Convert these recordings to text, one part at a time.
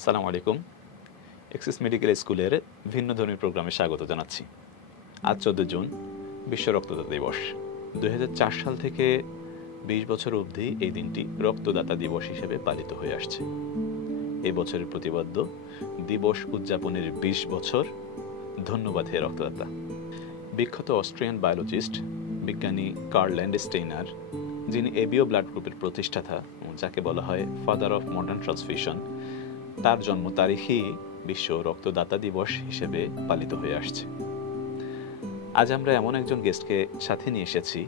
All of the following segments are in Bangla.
আসসালামু আলাইকুম। এক্সিস মেডিকেল স্কুলের ভিন্নধর্মী প্রোগ্রামে স্বাগত জানাচ্ছি। আজ 14 জুন বিশ্ব রক্তদাতা দিবস। 2004 সাল থেকে 20 বছর অবধি এই দিনটি রক্তদাতা দিবস হিসেবে পালিত হয়ে আসছে। এই বছরের প্রতিপাদ্য দিবস উদযাপনের 20 বছর। ধন্যবাদ হে রক্তদাতা। বিখ্যাত অস্ট্রিয়ান বায়োলজিস্ট বিজ্ঞানী কার্ল ল্যান্ডস্টেইনার, যিনি এবিও ব্লাড গ্রুপের প্রতিষ্ঠাতা, যাকে বলা হয় ফাদার অফ মডার্ন ট্রান্সফিউশন, তার জন্ম তারিখই বিশ্ব রক্তদাতা দিবস হিসেবে পালিত হয়ে আসছে। আজ আমরা এমন একজন গেস্টকে সাথে নিয়ে এসেছি,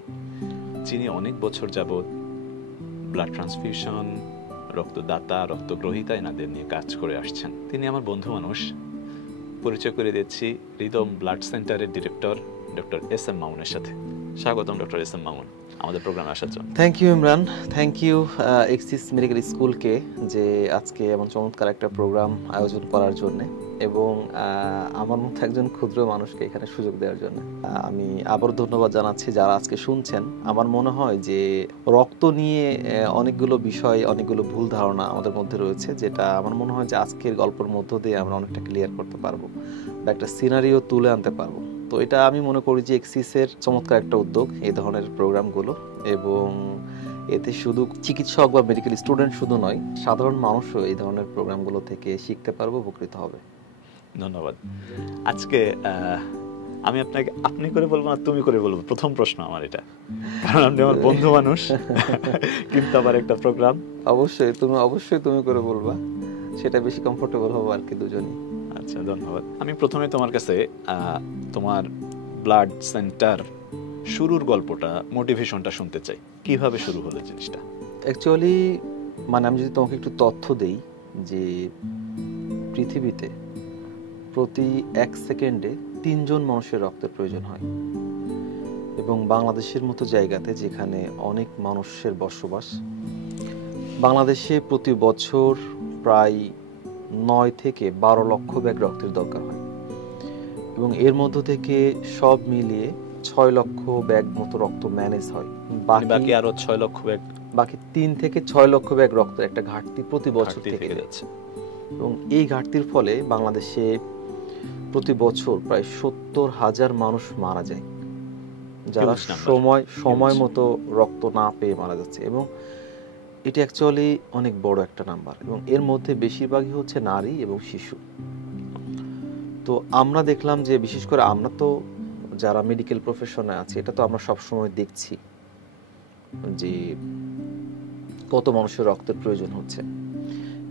যিনি অনেক বছর যাবৎ ব্লাড ট্রান্সফিউশন, রক্তদাতা, রক্তগ্রহীতা এনাদের নিয়ে কাজ করে আসছেন। তিনি আমার বন্ধু মানুষ। পরিচয় করে দিচ্ছি রিদম ব্লাড সেন্টারের ডিরেক্টর ডক্টর এস এম মামুনের সাথে। স্বাগতম ডক্টর এস এম মামুন আমাদের প্রোগ্রামে আসার জন্য। Thank you Imran, thank you Axis medical স্কুলকে যে আজকে এমন চমৎকার একটা প্রোগ্রাম আয়োজন করার জন্য এবং আমার মতো একজন ক্ষুদ্র মানুষকে এখানে সুযোগ দেওয়ার জন্য আমি আবার ধন্যবাদ জানাচ্ছি যারা আজকে শুনছেন। আমার মনে হয় যে রক্ত নিয়ে অনেকগুলো বিষয়, অনেকগুলো ভুল ধারণা আমাদের মধ্যে রয়েছে, যেটা আমার মনে হয় যে আজকের গল্পের মধ্য দিয়ে আমরা অনেকটা ক্লিয়ার করতে পারবো বা একটা সিনারিও তুলে আনতে পারবো। তো এটা আমি মনে করি যে এক্সিসের চমৎকার একটা উদ্যোগ এই ধরনের প্রোগ্রামগুলো, এবং এতে শুধু চিকিৎসক বা মেডিকেল স্টুডেন্ট শুধু নয়, সাধারণ মানুষও এই ধরনের প্রোগ্রামগুলো থেকে শিখতে পারবো, উপকৃত হবে। ধন্যবাদ। আজকে আমি আপনাকে আপনি করে বলবো না তুমি করে বলবো, প্রথম প্রশ্ন আমার এটা, কারণ আপনি আমার বন্ধু মানুষ কিন্তু আবার একটা প্রোগ্রাম। অবশ্যই তুমি করে বলবা, সেটা বেশি কমফোর্টেবল হবে আর কি দুজনই। আচ্ছা, ধন্যবাদ। আমি প্রথমে তোমার কাছে তোমার ব্লাড সেন্টার শুরুর গল্পটা, মোটিভেশনটা শুনতে চাই। কিভাবে শুরু হলো জিনিসটা? অ্যাকচুয়ালি আমি যদি তোমাকে একটু তথ্য দেই যে পৃথিবীতে প্রতি 1 সেকেন্ডে 3 জন মানুষের রক্তের প্রয়োজন হয়, এবং বাংলাদেশের মতো জায়গাতে যেখানে অনেক মানুষের বসবাস, বাংলাদেশে প্রতি বছর প্রায় 9 থেকে 12 লক্ষ ব্যাগ রক্তের দরকার হয়, এবং এর মধ্য থেকে সব মিলিয়ে 6 লক্ষ ব্যাগ মতো রক্ত ম্যানেজ হয়। বাকি আরো 6 লক্ষ ব্যাগ, বাকি 3 থেকে 6 লক্ষ ব্যাগ রক্তের একটা ঘাটতি প্রতি বছর থেকে যাচ্ছে, এবং এই ঘাটতির ফলে বাংলাদেশে প্রতি বছর প্রায় 70,000 মানুষ মারা যায়, যারা সময় মতো রক্ত না পেয়ে মারা যাচ্ছে। এবং এটা অ্যাকচুয়ালি অনেক বড় একটা নাম্বার, এবং এর মধ্যে বেশিরভাগই হচ্ছে নারী এবং শিশু। তো আমরা দেখলাম যে বিশেষ করে আমরা তো যারা মেডিকেল প্রফেশনে আছে, এটা তো আমরা সবসময় দেখছি যে কত মানুষের রক্তের প্রয়োজন হচ্ছে,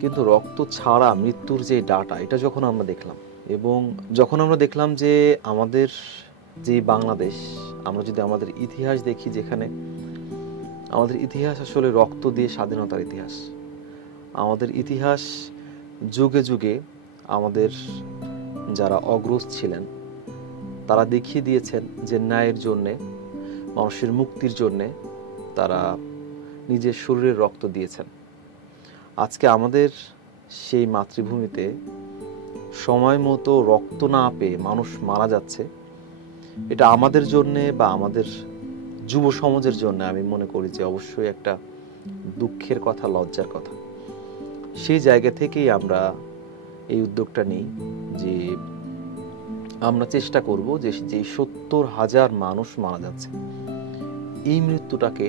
কিন্তু রক্ত ছাড়া মৃত্যুর যে ডাটা, এটা যখন আমরা দেখলাম, এবং যখন আমরা দেখলাম যে আমাদের যে বাংলাদেশ, আমরা যদি আমাদের ইতিহাস দেখি, যেখানে আমাদের ইতিহাস আসলে রক্ত দিয়ে স্বাধীনতার ইতিহাস। আমাদের ইতিহাস যুগে যুগে আমাদের যারা অগ্রজ ছিলেন, তারা দেখিয়ে দিয়েছেন যে ন্যায়ের জন্যে, মানুষের মুক্তির জন্যে তারা নিজের শরীরের রক্ত দিয়েছেন। আজকে আমাদের সেই মাতৃভূমিতে সময় মতো রক্ত না পেয়ে মানুষ মারা যাচ্ছে। এটা আমাদের জন্যে বা আমাদের যুব সমাজের জন্য আমি মনে করি যে অবশ্যই একটা দুঃখের কথা, লজ্জার কথা। সেই জায়গা থেকেই আমরা এই উদ্যোগটা নিই যে আমরা চেষ্টা করব যে 70,000 মানুষ মারা যাচ্ছে, এই মৃত্যুটাকে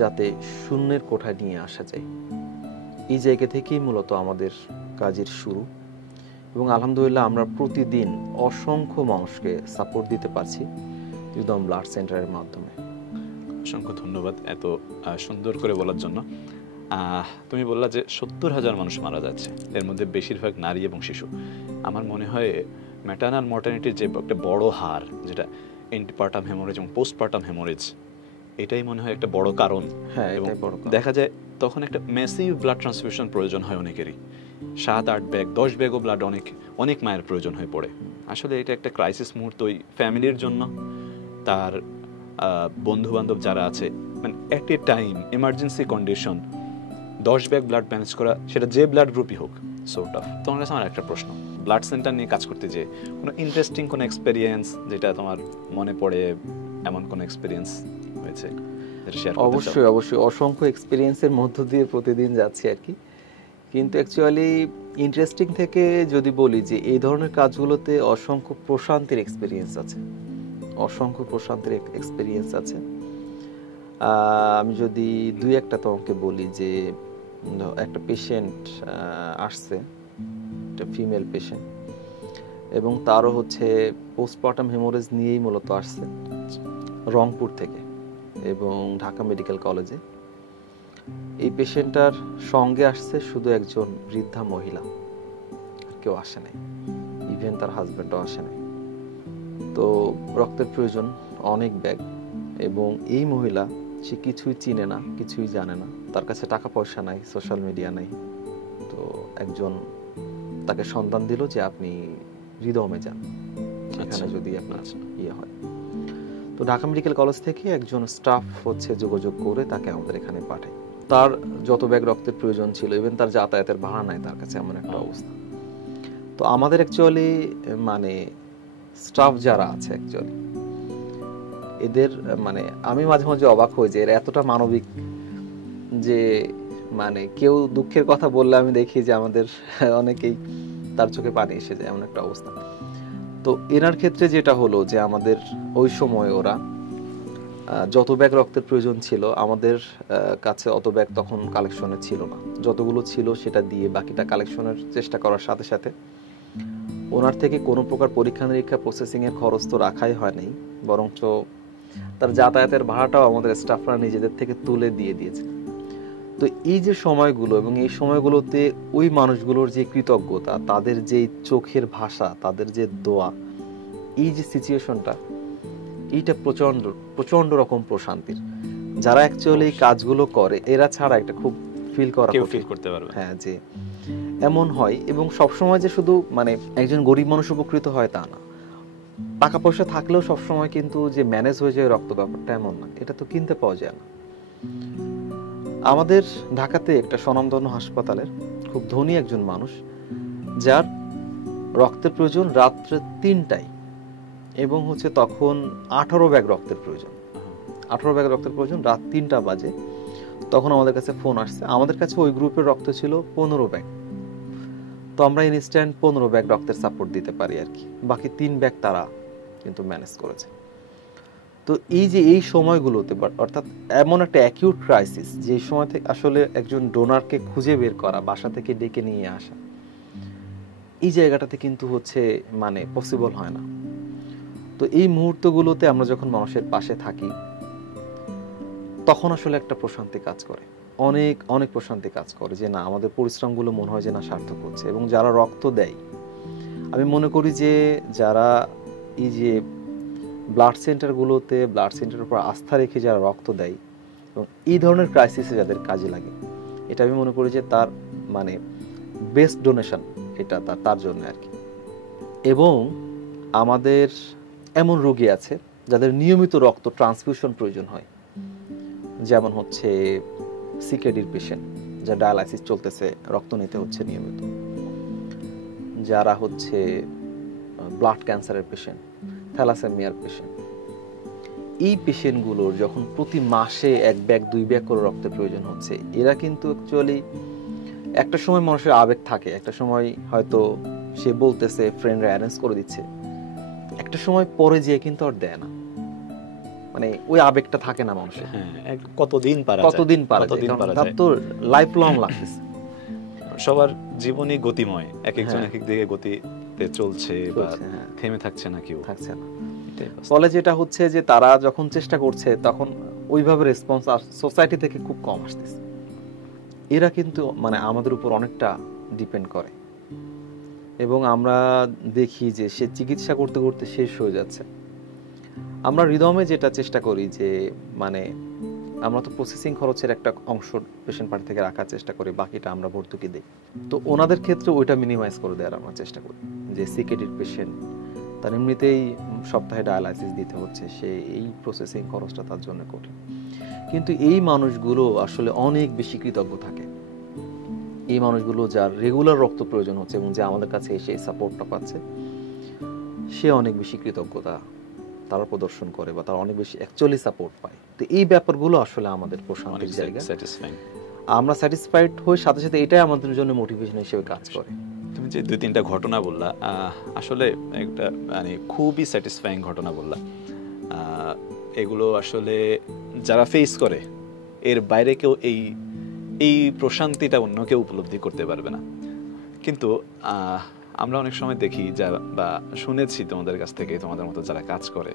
যাতে শূন্যের কোঠায় নিয়ে আসা যায়। এই জায়গা থেকেই মূলত আমাদের কাজের শুরু, এবং আলহামদুলিল্লাহ আমরা প্রতিদিন অসংখ্য মানুষকে সাপোর্ট দিতে পারছি রিদম ব্লাড সেন্টারের মাধ্যমে। অসংখ্য ধন্যবাদ এত সুন্দর করে বলার জন্য। তুমি বললা যে 70,000 মানুষ মারা যাচ্ছে, এর মধ্যে বেশিরভাগ নারী এবং শিশু। আমার মনে হয় ম্যাটারনাল মর্টালিটির যে একটা বড় হার, যেটা এন্টিপার্টাম হেমোরেজ এবং পোস্টপার্টাম হেমোরেজ, এটাই মনে হয় একটা বড় কারণ। হ্যাঁ, এবং এটাই বড় কারণ। দেখা যায় তখন একটা ম্যাসিভ ব্লাড ট্রান্সফিউশন প্রয়োজন হয় অনেকেরই। 7-8 ব্যাগ, 10 ব্যাগও ব্লাড অনেক মায়ের প্রয়োজন হয়ে পড়ে। আসলে এটা একটা ক্রাইসিস মুহূর্ত ওই ফ্যামিলির জন্য, তার বন্ধু বান্ধব যারা আছে, মানে at a time emergency condition 10 bag blood manage করা, সেটা যে ব্লাড গ্রুপই হোক, সো টাফ। তোমার কাছে আমার একটা প্রশ্ন, ব্লাড সেন্টার নিয়ে কাজ করতে যে কোনো ইন্টারেস্টিং কোনো এক্সপেরিয়েন্স যেটা তোমার মনে পড়ে, এমন কোনো এক্সপেরিয়েন্স হয়েছে যেটা শেয়ার করতে চাও? অবশ্যই অসংখ্য এক্সপেরিয়েন্সের মধ্য দিয়ে প্রতিদিন যাচ্ছি আর কি। কিন্তু অ্যাকচুয়ালি ইন্টারেস্টিং থেকে যদি বলি যে এই ধরনের কাজগুলোতে অসংখ্য প্রশান্তির এক্সপিরিয়েন্স আছে, অসংখ্য প্রশান্তির এক্সপিরিয়েন্স আছে। আমি যদি দুই একটা তোমাকে বলি যে একটা পেশেন্ট আসছে, একটা ফিমেল পেশেন্ট, এবং তারও হচ্ছে পোস্টপার্টাম হেমোরেজ নিয়েই মূলত আসছে রংপুর থেকে এবং ঢাকা মেডিকেল কলেজে। এই পেশেন্টটার সঙ্গে আসছে শুধু একজন বৃদ্ধা মহিলা, কেউ আসে নাই, ইভেন তার হাজব্যান্ডও আসে নাই। তো রক্তের প্রয়োজন, অনেক ব্যাগ, এবং এই মহিলা সে কিছুই চিনে না, কিছুই জানে না, তার কাছে টাকা পয়সা নাই, সোশ্যাল মিডিয়া নাই। তো একজন তাকে সন্ধান দিল যে আপনি হৃদমে যান, এখানে যদি আপনার ইয়ে হয়। তো ঢাকা মেডিকেল কলেজ থেকে একজন স্টাফ হচ্ছে যোগাযোগ করে তাকে আমাদের এখানে পাঠায়। তার যত ব্যাগ রক্তের প্রয়োজন ছিল, ইভেন তার যাতায়াতের ভাড়া নাই তার কাছে, এমন একটা অবস্থা। তো আমাদের অ্যাকচুয়ালি মানে স্টাফ যারা আছে অ্যাকচুয়ালি এদের মানে আমি মাঝে মাঝে অবাক হই যে এরা এতটা মানবিক যে মানে কেউ দুঃখের কথা বললে আমি দেখি যে আমাদের অনেকেই তার চোখে পানি এসে যায়, এমন একটা অবস্থা। তো এনার ক্ষেত্রে যেটা হলো যে আমাদের ওই সময় ওরা যত ব্যাগ রক্তের প্রয়োজন ছিল, আমাদের কাছে অত ব্যাগ তখন কালেকশনে ছিল না, যতগুলো ছিল সেটা দিয়ে বাকিটা কালেকশনের চেষ্টা করার সাথে সাথে ওনার থেকে কোনো প্রকার পরীক্ষা নিরীক্ষা প্রসেসিং এর খরচ তো রাখাই হয়নি, বরঞ্চ তার যাতায়াতের ভাড়াটাও আমাদের স্টাফরা নিজেদের থেকে তুলে দিয়ে দিয়েছে। তো এই যে সময়গুলো এবং এই সময়গুলোতে ওই মানুষগুলোর যে কৃতজ্ঞতা, তাদের যে চোখের ভাষা, তাদের যে দোয়া, এই যে সিচুয়েশনটা, এইটা প্রচন্ড প্রচন্ড রকম প্রশান্তির। যারা অ্যাকচুয়ালি এই কাজগুলো করে এরা ছাড়া একটা খুব ফিল করা, কেউ ফিল করতে পারবে। হ্যাঁ, যে এমন হয়। এবং সবসময় যে শুধু মানে একজন গরিব মানুষ উপকৃত হয় তা না, টাকা পয়সা থাকলেও সবসময় কিন্তু যে ম্যানেজ হয়ে যায় রক্ত, ব্যাপারটা এমন না, এটা তো কিনতে পাওয়া যায় না। আমাদের ঢাকাতে একটা স্বনামধন্য হাসপাতালের খুব ধনী একজন মানুষ, যার রক্তের প্রয়োজন রাত্রে 3টায়, এবং হচ্ছে তখন 18 ব্যাগ রক্তের প্রয়োজন, 18 ব্যাগ রক্তের প্রয়োজন, রাত 3টা বাজে। তখন আমাদের কাছে ফোন আসছে, আমাদের কাছে ওই গ্রুপের রক্ত ছিল 15 ব্যাগ। তো আমরা ইনস্ট্যান্ট 15 ব্যাগ রক্তের সাপোর্ট দিতে পারি আর কি, বাকি 3 ব্যাগ তারা কিন্তু ম্যানেজ করেছে। তো এই যে এই সময়গুলোতে, অর্থাৎ এমন একটা অ্যাকিউট ক্রাইসিস, যে সময় থেকে আসলে একজন ডোনারকে খুঁজে বের করা, বাসা থেকে ডেকে নিয়ে আসা, এই জায়গাটাতে কিন্তু হচ্ছে মানে পসিবল হয় না। তো এই মুহূর্তগুলোতে আমরা যখন মানুষের পাশে থাকি, তখন আসলে একটা প্রশান্তি কাজ করে, অনেক অনেক প্রশান্তি কাজ করে, যে না আমাদের পরিশ্রমগুলো মনে হয় যে না সার্থক হচ্ছে। এবং যারা রক্ত দেয়, আমি মনে করি যে যারা এই যে ব্লাড সেন্টারগুলোতে ব্লাড সেন্টারের উপর আস্থা রেখে যারা রক্ত দেয় এবং এই ধরনের ক্রাইসিসে যাদের কাজে লাগে, এটা আমি মনে করি যে তার মানে বেস্ট ডোনেশন এটা তার জন্য আর কি। এবং আমাদের এমন রোগী আছে যাদের নিয়মিত রক্ত ট্রান্সফিউশন প্রয়োজন হয়, যেমন হচ্ছে সিকেডির পেশেন্ট, যার ডায়ালাইসিস চলতেছে, রক্ত নিতে হচ্ছে নিয়মিত, যারা হচ্ছে ব্লাড ক্যান্সারের পেশেন্ট, থ্যালাসেমিয়ার পেশেন্ট, এই পেশেন্টগুলোর যখন প্রতি মাসে 1 ব্যাগ 2 ব্যাগ করে রক্তের প্রয়োজন হচ্ছে, এরা কিন্তু অ্যাকচুয়ালি একটা সময় মানুষের আবেগ থাকে, একটা সময় হয়তো সে বলতেছে ফ্রেন্ডরা অ্যারেঞ্জ করে দিচ্ছে, একটা সময় পরে যেয়ে কিন্তু আর দেয় না, মানে ওই আবেগটা থাকে না মানুষের। কতদিন পারা যায়, তো লাইফ লং লাগতেছে। সবার জীবনই গতিময়, এক একজন এক এক দিকে গতিতে চলছে, বা থেমে থাকছে না, কেউ থাকছে না। ফলে যেটা হচ্ছে যে তারা যখন চেষ্টা করছে, তখন ওইভাবে রেসপন্স সোসাইটি থেকে খুব কম আসতেছে। এরা কিন্তু মানে আমাদের উপর অনেকটা ডিপেন্ড করে, এবং আমরা দেখি যে সে চিকিৎসা করতে করতে শেষ হয়ে যাচ্ছে। আমরা হৃদমে যেটা চেষ্টা করি যে মানে আমরা তো প্রসেসিং খরচের একটা অংশ পেশেন্ট পার্টি থেকে রাখার চেষ্টা করি, বাকিটা আমরা ভর্তুকি দিই। তো ওনাদের ক্ষেত্রে ওইটা মিনিমাইজ করে দেওয়ার আমরা চেষ্টা করি, যে সিকেডির পেশেন্ট, তার এমনিতেই সপ্তাহে ডায়ালাইসিস দিতে হচ্ছে, সে এই প্রসেসিং খরচটা তার জন্য কঠিন। কিন্তু এই মানুষগুলো আসলে অনেক বেশি কৃতজ্ঞ থাকে, এই মানুষগুলো যার রেগুলার রক্ত প্রয়োজন হচ্ছে এবং যে আমাদের কাছে এসে এই সাপোর্টটা পাচ্ছে, সে অনেক বেশি কৃতজ্ঞতা তারা প্রদর্শন করে, বা তারা অনেক বেশি অ্যাকচুয়ালি সাপোর্ট পায়। তো এই ব্যাপারগুলো আসলে আমাদের প্রশান্তির জায়গা। আমরা স্যাটিসফাইড হই, সাথে সাথে এটাই আমাদের জন্য মোটিভেশন হিসেবে কাজ করে। তুমি যে 2-3টা ঘটনা বললা, আসলে একটা মানে খুবই স্যাটিসফাইং ঘটনা বললা। এগুলো আসলে যারা ফেস করে এর বাইরে কেউ এই প্রশান্তিটা অন্য কেউ উপলব্ধি করতে পারবে না। কিন্তু আমরা অনেক সময় দেখি বা শুনেছি তোমাদের কাছ থেকে, তোমাদের মতো যারা কাজ করে,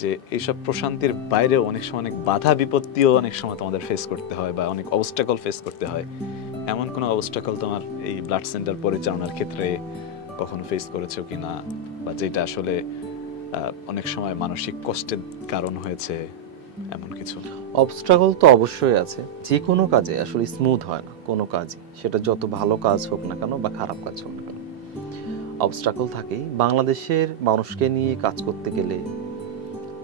যে এইসব প্রশান্তির বাইরেও অনেক সময় অনেক বাধা বিপত্তিও অনেক সময় তোমাদের ফেস করতে হয় বা অনেক অবস্টাকল ফেস করতে হয়। এমন কোনো অবস্টাকল তোমার এই ব্লাড সেন্টার পরিচালনার ক্ষেত্রে কখনো ফেস করেছো কিনা, বা যেটা আসলে অনেক সময় মানসিক কষ্টের কারণ হয়েছে, এমন কিছু? অবস্ট্রাগল তো অবশ্যই আছে। যে কোনো কাজে আসলে স্মুথ হয় না কোনো কাজই, সেটা যত ভালো কাজ হোক না কেন বা খারাপ কাজ হোক না কেন, অবস্ট্রাগল থাকেই। বাংলাদেশের মানুষকে নিয়ে কাজ করতে গেলে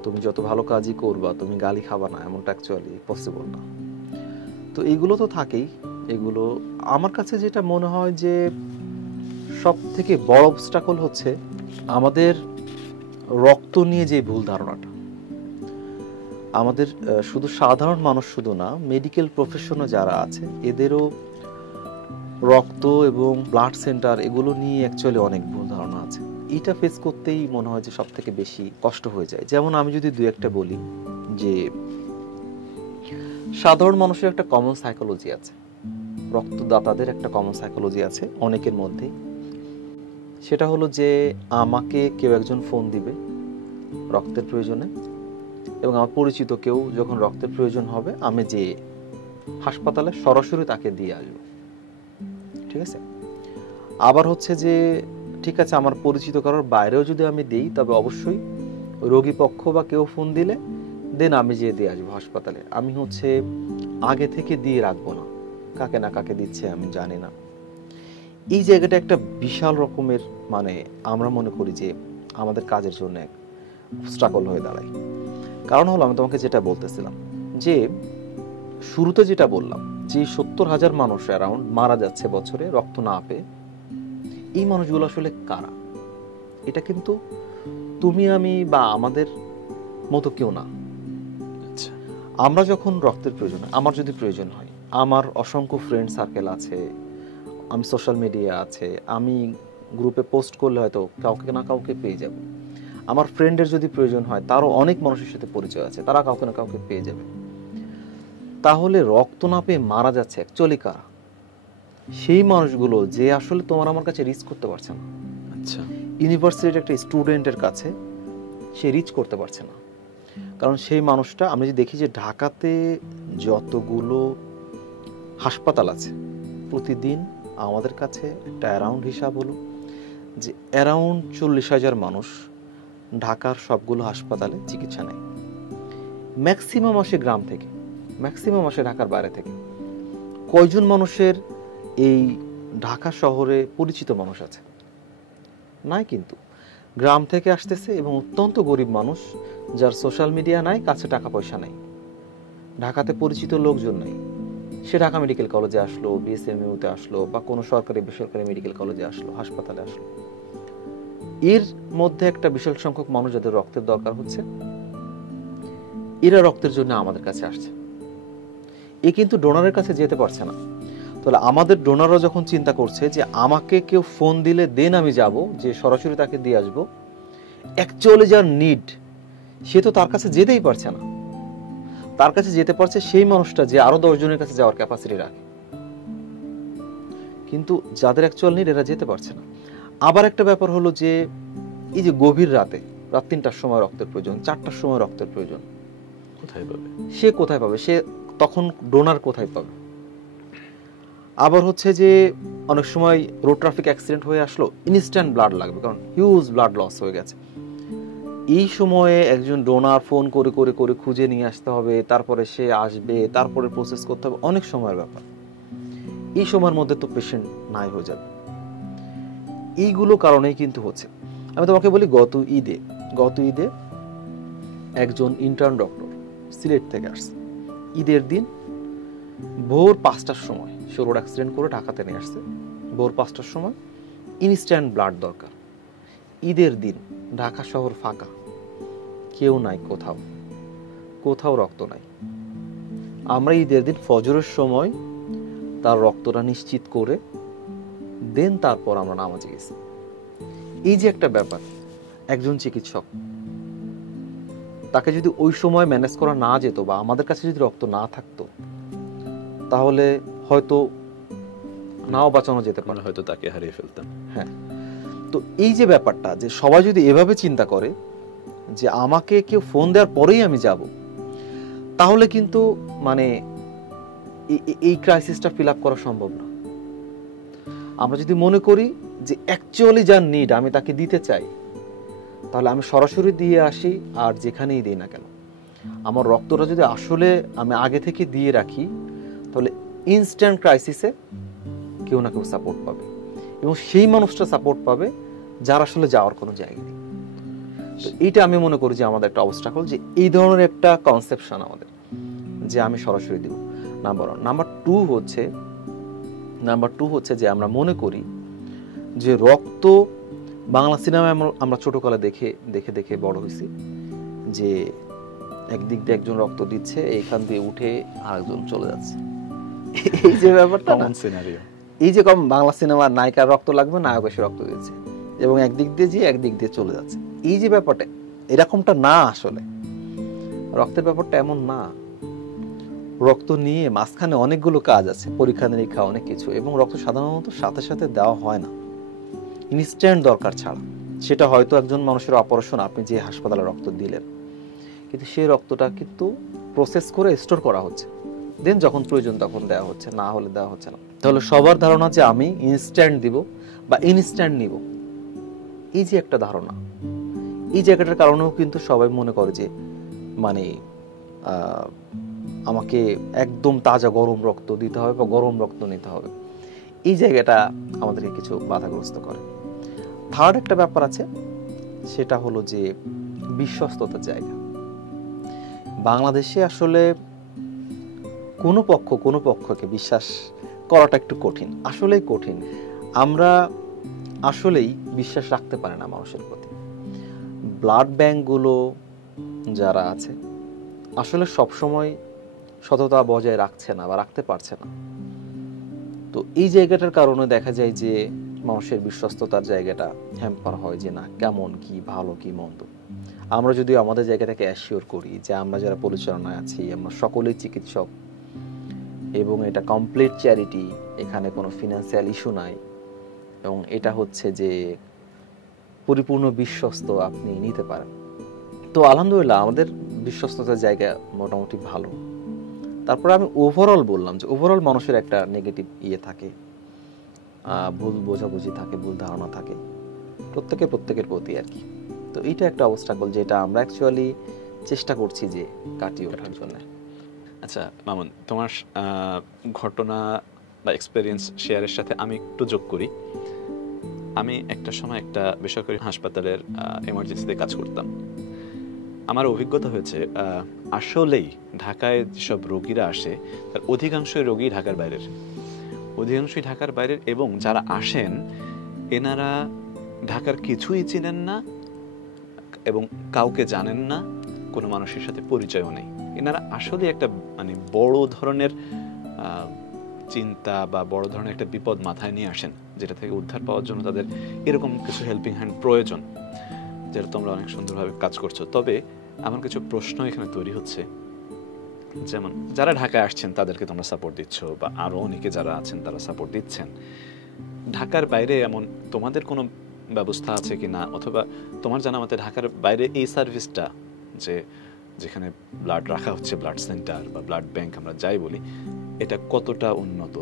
তুমি যত ভালো কাজই করবা, তুমি গালি খাবা না এমনটা অ্যাকচুয়ালি পসিবল না। তো এইগুলো তো থাকেই। এগুলো আমার কাছে যেটা মনে হয় যে সব থেকে বড় অবস্ট্রাগল হচ্ছে আমাদের রক্ত নিয়ে যে ভুল ধারণাটা। আমাদের শুধু সাধারণ মানুষ শুধু না, মেডিকেল প্রফেশনে যারা আছে এদেরও রক্ত এবং ব্লাড সেন্টার এগুলো নিয়ে অ্যাকচুয়ালি অনেক ভুল ধারণা আছে। এটা ফেস করতেই মনে হয় যে সব থেকে বেশি কষ্ট হয়ে যায়। যেমন আমি যদি দু একটা বলি, যে সাধারণ মানুষের একটা কমন সাইকোলজি আছে, রক্তদাতাদের একটা কমন সাইকোলজি আছে অনেকের মধ্যেই। সেটা হলো যে আমাকে কেউ একজন ফোন দিবে রক্তের প্রয়োজনে, এবং আমার পরিচিত কেউ যখন রক্তের প্রয়োজন হবে আমি যে হাসপাতালে সরাসরি তাকে দিয়ে আসবো, ঠিক আছে। আবার হচ্ছে যে ঠিক আছে, আমার পরিচিত কারোর বাইরেও যদি আমি দিই, তবে অবশ্যই রোগী পক্ষ বা কেউ ফোন দিলে দেন আমি যেয়ে দিয়ে আসবো হাসপাতালে। আমি হচ্ছে আগে থেকে দিয়ে রাখবো না, কাকে না কাকে দিচ্ছে আমি জানি না। এই জায়গাটা একটা বিশাল রকমের, মানে আমরা মনে করি যে আমাদের কাজের জন্য এক স্ট্রাগল হয়ে দাঁড়ায়। কারণ হলো, আমি তোমাকে যেটা বলতেছিলাম যে শুরুতে যেটা বললাম, যে 70,000 মানুষ অ্যারাউন্ড মারা যাচ্ছে বছরে রক্ত না পেয়ে, এই মানুষগুলো আসলে কারা? এটা কিন্তু তুমি আমি বা আমাদের মতো কেউ না। আমরা যখন রক্তের প্রয়োজন হয়, আমার যদি প্রয়োজন হয়, আমার অসংখ্য ফ্রেন্ড সার্কেল আছে, আমি সোশ্যাল মিডিয়া আছে, আমি গ্রুপে পোস্ট করলে হয়তো কাউকে না কাউকে পেয়ে যাব। আমার ফ্রেন্ডের যদি প্রয়োজন হয়, তারও অনেক মানুষের সাথে পরিচয় আছে, তারা কাউকে না কাউকে পেয়ে যাবে। তাহলে রক্ত না পেয়ে মারা যাচ্ছে অ্যাকচুয়ালি কারা? সেই মানুষগুলো যে আসলে তোমার আমার কাছে রিচ করতে পারছে না। আচ্ছা, ইউনিভার্সিটির একটা স্টুডেন্টের কাছে সে রিচ করতে পারছে না। কারণ সেই মানুষটা, আমরা যদি দেখি যে ঢাকাতে যতগুলো হাসপাতাল আছে, প্রতিদিন আমাদের কাছে একটা অ্যারাউন্ড হিসাব হলো যে অ্যারাউন্ড 40,000 মানুষ ঢাকার সবগুলো হাসপাতালে চিকিৎসা নেয়। ম্যাক্সিমাম আসে গ্রাম থেকে, ম্যাক্সিমাম আসে ঢাকার বাইরে থেকে। কয়জন মানুষের এই ঢাকা শহরে পরিচিত মানুষ আছে? নাই। কিন্তু গ্রাম থেকে আসতেছে এবং অত্যন্ত গরিব মানুষ, যার সোশ্যাল মিডিয়া নাই, কাছে টাকা পয়সা নাই, ঢাকাতে পরিচিত লোকজন নাই, সে ঢাকা মেডিকেল কলেজে আসলো, বিএসএমইউতে আসলো, বা কোনো সরকারি বেসরকারি মেডিকেল কলেজে আসলো, হাসপাতালে আসলো। এর মধ্যে একটা বিশাল সংখ্যক মানুষ যাদের রক্তের দরকার হচ্ছে, এরা রক্তের জন্য আমাদের কাছে আসছে। এ কিন্তু ডোনারের কাছে যেতে পারছে না। তাহলে আমাদের ডোনাররা যখন চিন্তা করছে যে আমাকে কেউ ফোন দিলে দেন আমি যাব, যে সরাসরি তাকে দিয়ে আসবো, অ্যাকচুয়ালি যার নিড সে তো তার কাছে যেতেই পারছে না। তার কাছে যেতে পারছে সেই মানুষটা যে আরো 10 জনের কাছে যাওয়ার ক্যাপাসিটি রাখে, কিন্তু যাদের অ্যাকচুয়াল নিড এরা যেতে পারছে না। আবার একটা ব্যাপার হলো যে এই যে গভীর রাতে, রাত 3টার সময় রক্তের প্রয়োজন, 4টার সময় রক্তের প্রয়োজন, কোথায় পাবে? সে কোথায় পাবে? সে তখন ডোনার কোথায় পাবে? আবার হচ্ছে যে অনেক সময় রোড ট্রাফিক অ্যাক্সিডেন্ট হয়ে আসলো, ইনস্ট্যান্ট ব্লাড লাগবে, কারণ হিউজ ব্লাড লস হয়ে গেছে। এই সময়ে একজন ডোনার ফোন করে করে করে খুঁজে নিয়ে আসতে হবে, তারপরে সে আসবে, তারপরে প্রসেস করতে হবে, অনেক সময়ের ব্যাপার। এই সময়ের মধ্যে তো পেশেন্ট নাই হয়ে যাবে। এইগুলো কারণেই কিন্তু হচ্ছে। আমি তোমাকে বলি, গত ঈদে একজন ইন্টার্ন ডক্টর সিলেট থেকে আসছে। ঈদের দিন ভোর 5টার সময় সে রোড অ্যাক্সিডেন্ট করে ঢাকাতে নিয়ে আসছে। ভোর 5টার সময় ইনস্ট্যান্ট ব্লাড দরকার। ঈদের দিন ঢাকা শহর ফাঁকা, কেউ নাই, কোথাও রক্ত নাই। আমরা ঈদের দিন ফজরের সময় তার রক্তটা নিশ্চিত করে দেন তারপর আমরা নামাজে গেছি। এই যে একটা ব্যাপার, একজন চিকিৎসক তাকে যদি ওই সময় ম্যানেজ করা না যেত বা আমাদের কাছে যদি রক্ত না থাকতো, তাহলে হয়তো নাও বাঁচানো যেতে পারে, হয়তো তাকে হারিয়ে ফেলতাম। হ্যাঁ, তো এই যে ব্যাপারটা, যে সবাই যদি এভাবে চিন্তা করে যে আমাকে কেউ ফোন দেওয়ার পরেই আমি যাব, তাহলে কিন্তু মানে এই ক্রাইসিসটা ফিল আপ করা সম্ভব না। আমরা যদি মনে করি যে অ্যাকচুয়ালি যার নিড আমি তাকে দিতে চাই, তাহলে আমি সরাসরি দিয়ে আসি, আর যেখানেই দিই না কেন আমার রক্তটা যদি আসলে আমি আগে থেকে দিয়ে রাখি, তাহলে ইনস্ট্যান্ট ক্রাইসিসে কেউ না কেউ সাপোর্ট পাবে, এবং সেই মানুষটা সাপোর্ট পাবে যার আসলে যাওয়ার কোনো জায়গা নেই। এইটা আমি মনে করি যে আমাদের একটা অবস্ট্রাকল, যে এই ধরনের একটা কনসেপশন আমাদের, যে আমি সরাসরি দিব। Number one. নাম্বার টু হচ্ছে যে আমরা মনে করি যে রক্ত, বাংলা সিনেমায় আমরা ছোটকালে দেখে দেখে দেখে বড় হয়েছি যে একদিক দিয়ে একজন রক্ত দিচ্ছে, এইখান দিয়ে উঠে আরেকজন চলে যাচ্ছে। এই যে ব্যাপারটা না, এই যে কম বাংলা সিনেমার নায়িকার রক্ত লাগবে, নায়ক এসে রক্ত দিচ্ছে এবং একদিক দিয়ে যে একদিক দিয়ে চলে যাচ্ছে। এই যে ব্যাপারটা, এরকমটা না, আসলে রক্তের ব্যাপারটা এমন না। রক্ত নিয়ে মাঝখানে অনেকগুলো কাজ আছে, পরীক্ষা নিরীক্ষা, অনেক কিছু, এবং রক্ত সাধারণত সাথে সাথে দেওয়া হয় না, ইনস্ট্যান্ট দরকার ছাড়া। সেটা হয়তো একজন মানুষের অপারেশন, আপনি যে হাসপাতালে রক্ত দিলেন, কিন্তু সেই রক্তটা কিন্তু প্রসেস করে স্টোর করা হচ্ছে, দেন যখন প্রয়োজন তখন দেওয়া হচ্ছে, না হলে দেওয়া হচ্ছে না। তাহলে সবার ধারণা যে আমি ইনস্ট্যান্ট দিব বা ইনস্ট্যান্ট নিব, এই যে একটা ধারণা, এই জায়গাটার কারণেও কিন্তু সবাই মনে করে যে মানে আমাকে একদম তাজা গরম রক্ত দিতে হবে বা গরম রক্ত নিতে হবে। এই জায়গাটা আমাদেরকে কিছু বাধাগ্রস্ত করে। থার্ড একটা ব্যাপার আছে, সেটা হলো যে বিশ্বস্ততার জায়গা। বাংলাদেশে আসলে কোনো পক্ষকে বিশ্বাস করাটা একটু কঠিন, আসলেই কঠিন। আমরা আসলেই বিশ্বাস রাখতে পারি না মানুষের প্রতি। ব্লাড ব্যাংকগুলো যারা আছে আসলে সবসময় সততা বজায় রাখছে না বা রাখতে পারছে না। তো এই জায়গাটার কারণে দেখা যায় যে মানুষের বিশ্বস্ততার জায়গাটা হ্যাম্পার হয়, যে না কেমন কি ভালো কি মন্দ। আমরা যদি আমাদের জায়গাটাকে অ্যাসিওর করি যে আমরা যারা পরিচালনায় আছি আমরা সকলেই চিকিৎসক এবং এটা কমপ্লিট চ্যারিটি, এখানে কোনো ফিনান্সিয়াল ইস্যু নাই, এবং এটা হচ্ছে যে পরিপূর্ণ বিশ্বস্ত, আপনি নিতে পারেন। তো আলহামদুলিল্লাহ আমাদের বিশ্বস্ততার জায়গা মোটামুটি ভালো। তারপরে আমি ওভারঅল বললাম যে ওভারঅল মানুষের একটা নেগেটিভ থাকে, ভুল বোঝাবুঝি থাকে, ভুল ধারণা থাকে প্রত্যেকের প্রতি আর কি। তো এইটা একটা অবস্ট্রাকল যেটা আমরা অ্যাকচুয়ালি চেষ্টা করছি যে কাটিয়ে ওঠার জন্য। আচ্ছা মামুন, তোমার ঘটনা বা এক্সপেরিয়েন্স শেয়ারের সাথে আমি একটু যোগ করি। আমি একটা সময় একটা বেসরকারি হাসপাতালের এমার্জেন্সিতে কাজ করতাম। আমার অভিজ্ঞতা হয়েছে আসলেই ঢাকায় যেসব রোগীরা আসে তার অধিকাংশই রোগী ঢাকার বাইরের, এবং যারা আসেন এনারা ঢাকার কিছুই চিনেন না এবং কাউকে জানেন না, কোনো মানুষের সাথে পরিচয়ও নেই। এনারা আসলে একটা মানে বড় ধরনের চিন্তা বা বড় ধরনের একটা বিপদ মাথায় নিয়ে আসেন, যেটা থেকে উদ্ধার পাওয়ার জন্য তাদের এরকম কিছু হেল্পিং হ্যান্ড প্রয়োজন, যেটা তোমরা অনেক সুন্দরভাবে কাজ করছো। তবে আমার কিছু প্রশ্ন এখানে তৈরি হচ্ছে, যেমন যারা ঢাকায় আসছেন তাদেরকে তোমরা সাপোর্ট দিচ্ছ, বা আরো অনেকে যারা আছেন তারা সাপোর্ট দিচ্ছেন। ঢাকার বাইরে এমন তোমাদের কোনো ব্যবস্থা আছে কিনা, অথবা তোমার জানা মতে ঢাকার বাইরে এই সার্ভিসটা, যেখানে ব্লাড রাখা হচ্ছে, ব্লাড সেন্টার বা ব্লাড ব্যাংক আমরা যাই বলি, এটা কতটা উন্নত,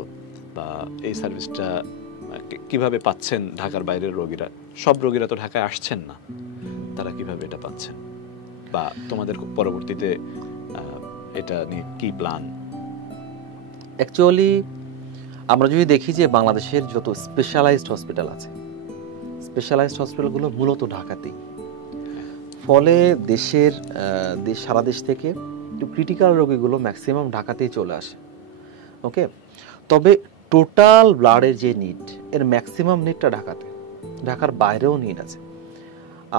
বা এই সার্ভিসটা কিভাবে পাচ্ছেন ঢাকার বাইরের রোগীরা? সব রোগীরা তো ঢাকায় আসছেন না, তারা কিভাবে এটা পাচ্ছেন, বা তোমাদের পরবর্তীতে এটা নিয়ে কি প্ল্যান? অ্যাকচুয়ালি আমরা যদি দেখি যে বাংলাদেশের যত স্পেশালাইজড হসপিটাল আছে, স্পেশালাইজড হসপিটালগুলো মূলত ঢাকাতেই। ফলে সারা দেশ থেকে একটু ক্রিটিক্যাল রোগীগুলো ম্যাক্সিমাম ঢাকাতেই চলে আসে। ওকে, তবে টোটাল ব্লাডের যে নিড, এর ম্যাক্সিমাম নিডটা ঢাকাতে, ঢাকার বাইরেও নিড আছে।